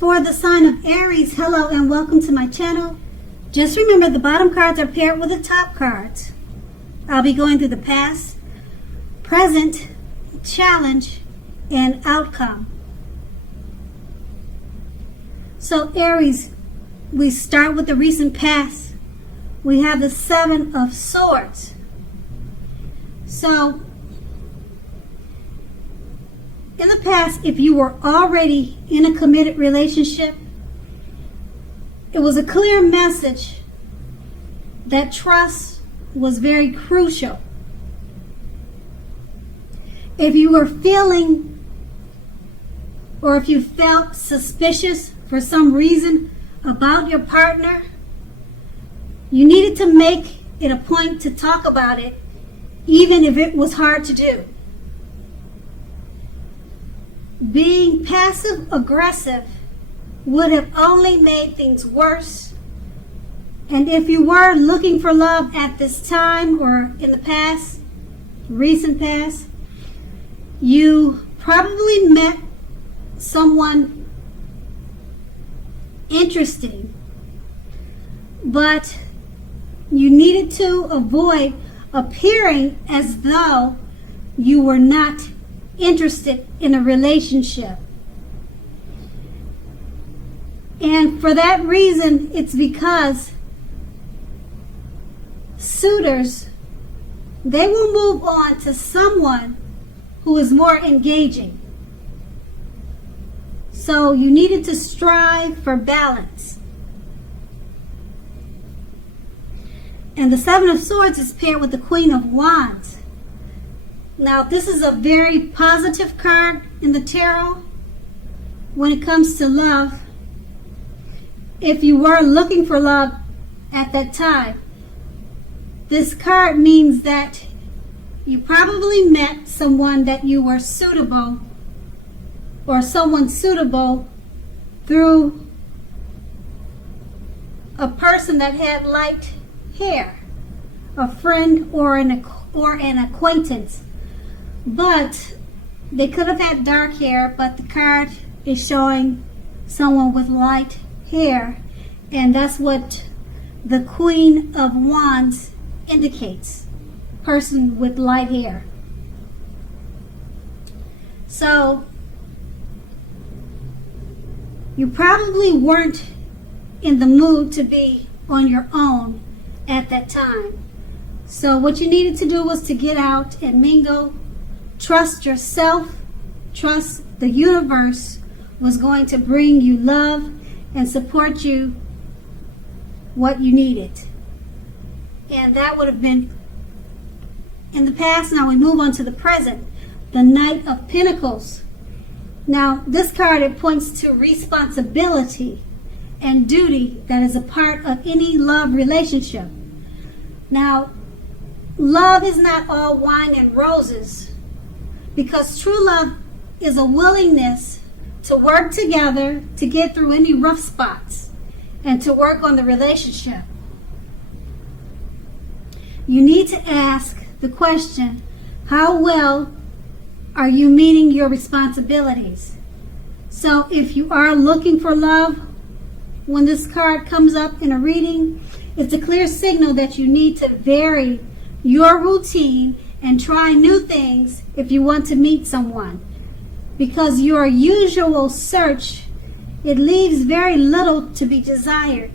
For the sign of Aries, hello and welcome to my channel. Just remember the bottom cards are paired with the top cards. I'll be going through the past, present, challenge, and outcome. So Aries, we start with the recent past. We have the Seven of Swords. So in the past, if you were already in a committed relationship, it was a clear message that trust was very crucial. If you were feeling, or if you felt suspicious for some reason about your partner, you needed to make it a point to talk about it, even if it was hard to do. Being passive aggressive would have only made things worse. And if you were looking for love at this time or in the past, recent past, you probably met someone interesting, but you needed to avoid appearing as though you were not interested in a relationship. And for that reason, it's because suitors, they will move on to someone who is more engaging. So you needed to strive for balance. And the Seven of Swords is paired with the Queen of Wands. Now, this is a very positive card in the tarot when it comes to love. If you were looking for love at that time, this card means that you probably met someone that you were suitable, or someone suitable through a person that had light hair, a friend or an acquaintance. But they could have had dark hair, but the card is showing someone with light hair, and that's what the Queen of Wands indicates, person with light hair. So you probably weren't in the mood to be on your own at that time. So what you needed to do was to get out and mingle. Trust yourself, trust the universe was going to bring you love and support you what you needed. And that would have been in the past. Now we move on to the present, the Knight of Pentacles. Now this card, it points to responsibility and duty that is a part of any love relationship. Now, love is not all wine and roses, because true love is a willingness to work together to get through any rough spots and to work on the relationship. You need to ask the question, how well are you meeting your responsibilities? So if you are looking for love, when this card comes up in a reading, it's a clear signal that you need to vary your routine and try new things if you want to meet someone. Because your usual search, it leaves very little to be desired.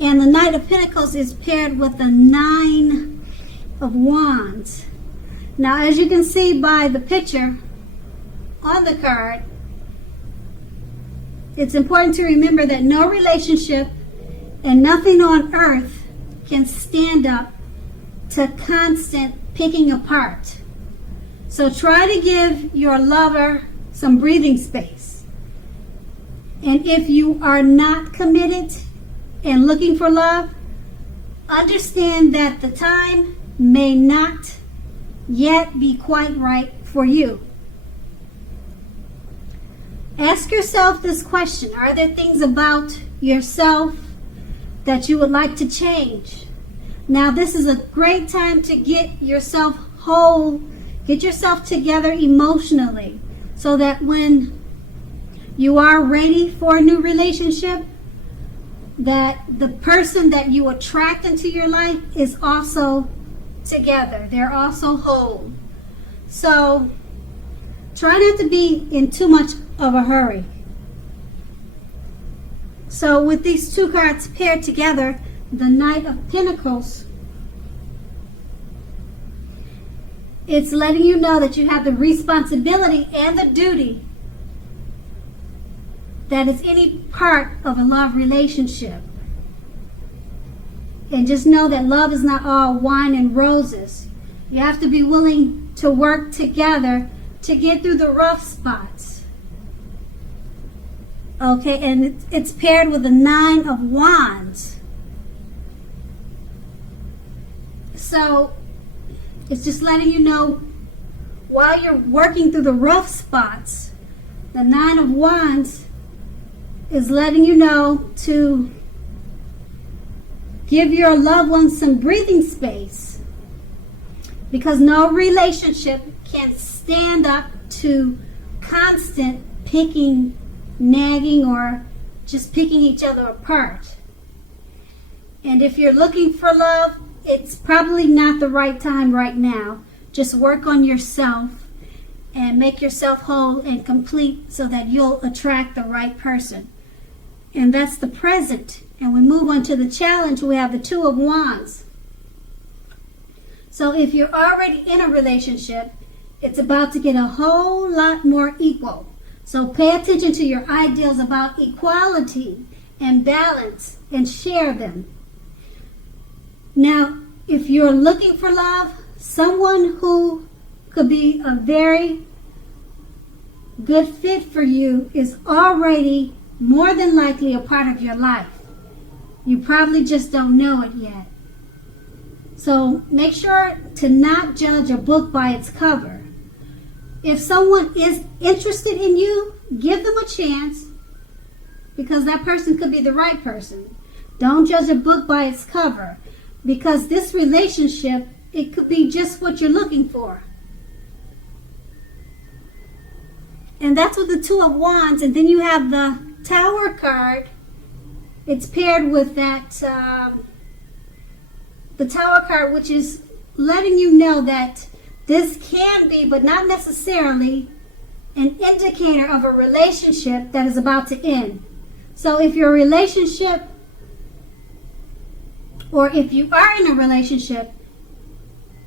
And the Knight of Pentacles is paired with the Nine of Wands. Now, as you can see by the picture on the card, it's important to remember that no relationship and nothing on earth can stand up to constant picking apart. So try to give your lover some breathing space. And if you are not committed and looking for love, understand that the time may not yet be quite right for you. Ask yourself this question: are there things about yourself that you would like to change? Now, this is a great time to get yourself whole, get yourself together emotionally, so that when you are ready for a new relationship, that the person that you attract into your life is also together. They're also whole. So try not to be in too much of a hurry. So with these two cards paired together, the Knight of Pentacles, it's letting you know that you have the responsibility and the duty that is any part of a love relationship. And just know that love is not all wine and roses. You have to be willing to work together to get through the rough spots. Okay, and it's paired with the Nine of Wands. So it's just letting you know, while you're working through the rough spots, the Nine of Wands is letting you know to give your loved ones some breathing space, because no relationship can stand up to constant picking, nagging, or just picking each other apart. And if you're looking for love, it's probably not the right time right now. Just work on yourself and make yourself whole and complete so that you'll attract the right person. And that's the present. And we move on to the challenge. We have the Two of Wands. So if you're already in a relationship, it's about to get a whole lot more equal. So pay attention to your ideals about equality and balance and share them. Now, if you're looking for love, someone who could be a very good fit for you is already more than likely a part of your life. You probably just don't know it yet. So make sure to not judge a book by its cover. If someone is interested in you, give them a chance, because that person could be the right person. Don't judge a book by its cover, because this relationship, it could be just what you're looking for. And that's with the Two of Wands. And then you have the Tower card. It's paired with that, the Tower card, which is letting you know that this can be, but not necessarily, an indicator of a relationship that is about to end. So if your relationship, or if you are in a relationship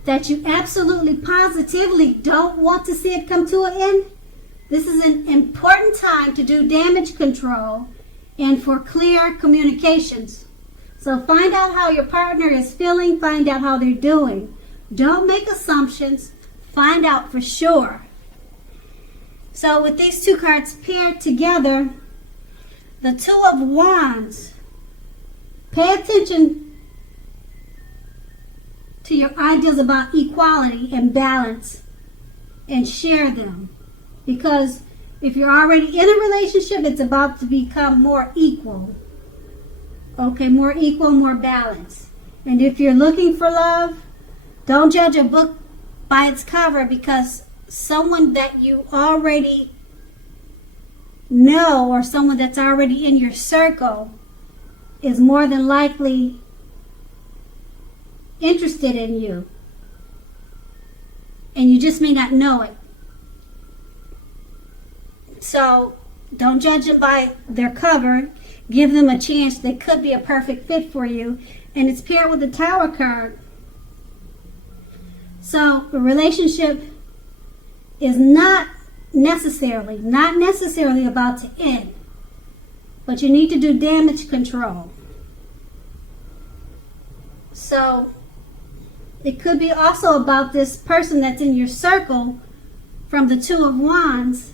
that you absolutely positively don't want to see it come to an end, this is an important time to do damage control and for clear communications. So find out how your partner is feeling, find out how they're doing. Don't make assumptions, find out for sure. So with these two cards paired together, the Two of Wands, pay attention to your ideas about equality and balance and share them. Because if you're already in a relationship, it's about to become more equal. Okay, more equal, more balanced. And if you're looking for love, don't judge a book by its cover, because someone that you already know, or someone that's already in your circle, is more than likely interested in you. And you just may not know it. So don't judge them by their cover. Give them a chance. They could be a perfect fit for you. And it's paired with the Tower card. So the relationship is not necessarily about to end. But you need to do damage control. So it could be also about this person that's in your circle from the Two of Wands.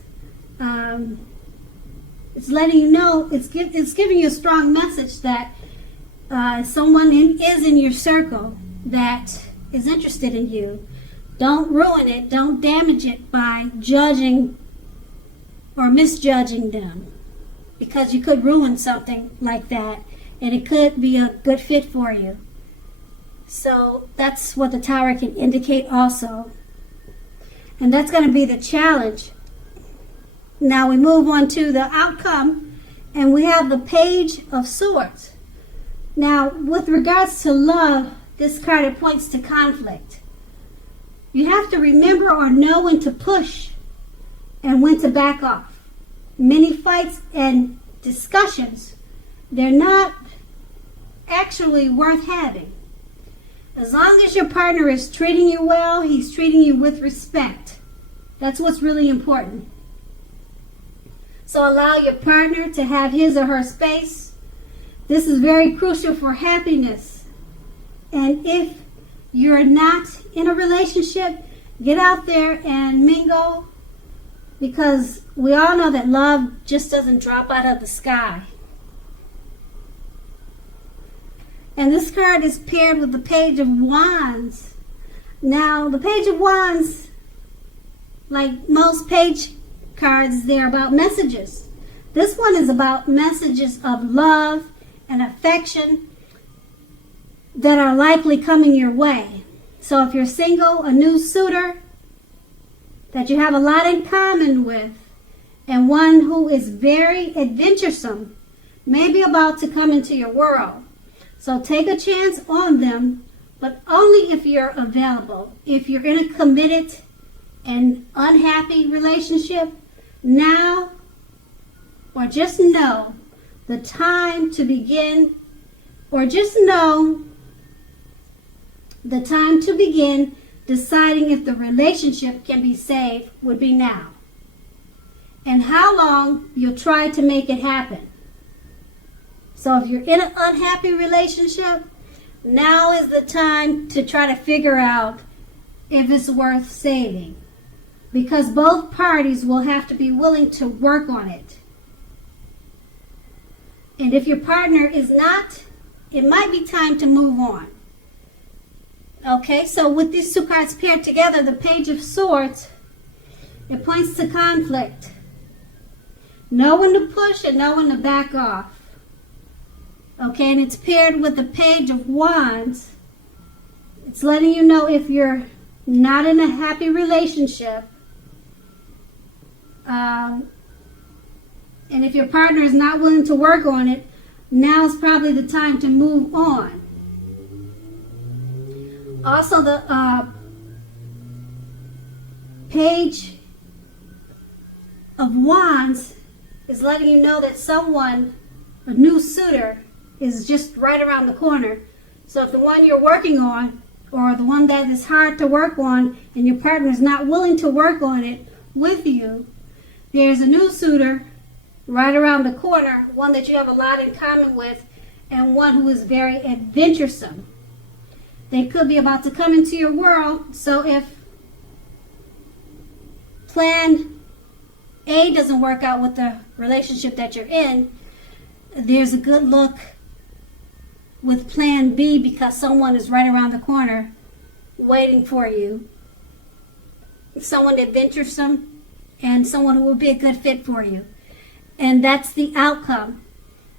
It's letting you know, it's giving you a strong message that someone is in your circle that is interested in you. Don't ruin it. Don't damage it by judging or misjudging them, because you could ruin something like that, and it could be a good fit for you. So that's what the Tower can indicate also. And that's going to be the challenge. Now we move on to the outcome, and we have the Page of Swords. Now, with regards to love, this card, it points to conflict. You have to remember or know when to push and when to back off. Many fights and discussions, they're not actually worth having. As long as your partner is treating you well, he's treating you with respect. That's what's really important. So allow your partner to have his or her space. This is very crucial for happiness. And if you're not in a relationship, get out there and mingle, because we all know that love just doesn't drop out of the sky. And this card is paired with the Page of Wands. Now, the Page of Wands, like most page cards, they're about messages. This one is about messages of love and affection that are likely coming your way. So if you're single, a new suitor that you have a lot in common with, and one who is very adventuresome, may be about to come into your world. So take a chance on them, but only if you're available. If you're in a committed and unhappy relationship, now or just know the time to begin, or just know the time to begin deciding if the relationship can be saved would be now. And how long you'll try to make it happen. So if you're in an unhappy relationship, now is the time to try to figure out if it's worth saving. Because both parties will have to be willing to work on it. And if your partner is not, it might be time to move on. Okay, so with these two cards paired together, the Page of Swords, it points to conflict. Know when to push and know when to back off. Okay, and it's paired with the Page of Wands. It's letting you know if you're not in a happy relationship, and if your partner is not willing to work on it, now is probably the time to move on. Also, the Page of Wands is letting you know that someone, a new suitor, is just right around the corner. So if the one you're working on, or the one that is hard to work on, and your partner is not willing to work on it with you, there's a new suitor right around the corner, one that you have a lot in common with, and one who is very adventuresome. They could be about to come into your world. So if plan A doesn't work out with the relationship that you're in, there's a good look with plan B, because someone is right around the corner waiting for you. Someone adventuresome and someone who will be a good fit for you. And that's the outcome.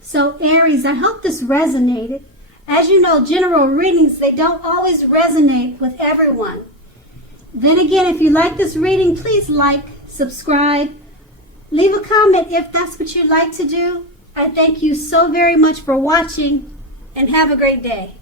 So Aries, I hope this resonated. As you know, general readings, they don't always resonate with everyone. Then again, if you like this reading, please like, subscribe, leave a comment if that's what you'd like to do. I thank you so very much for watching, and have a great day.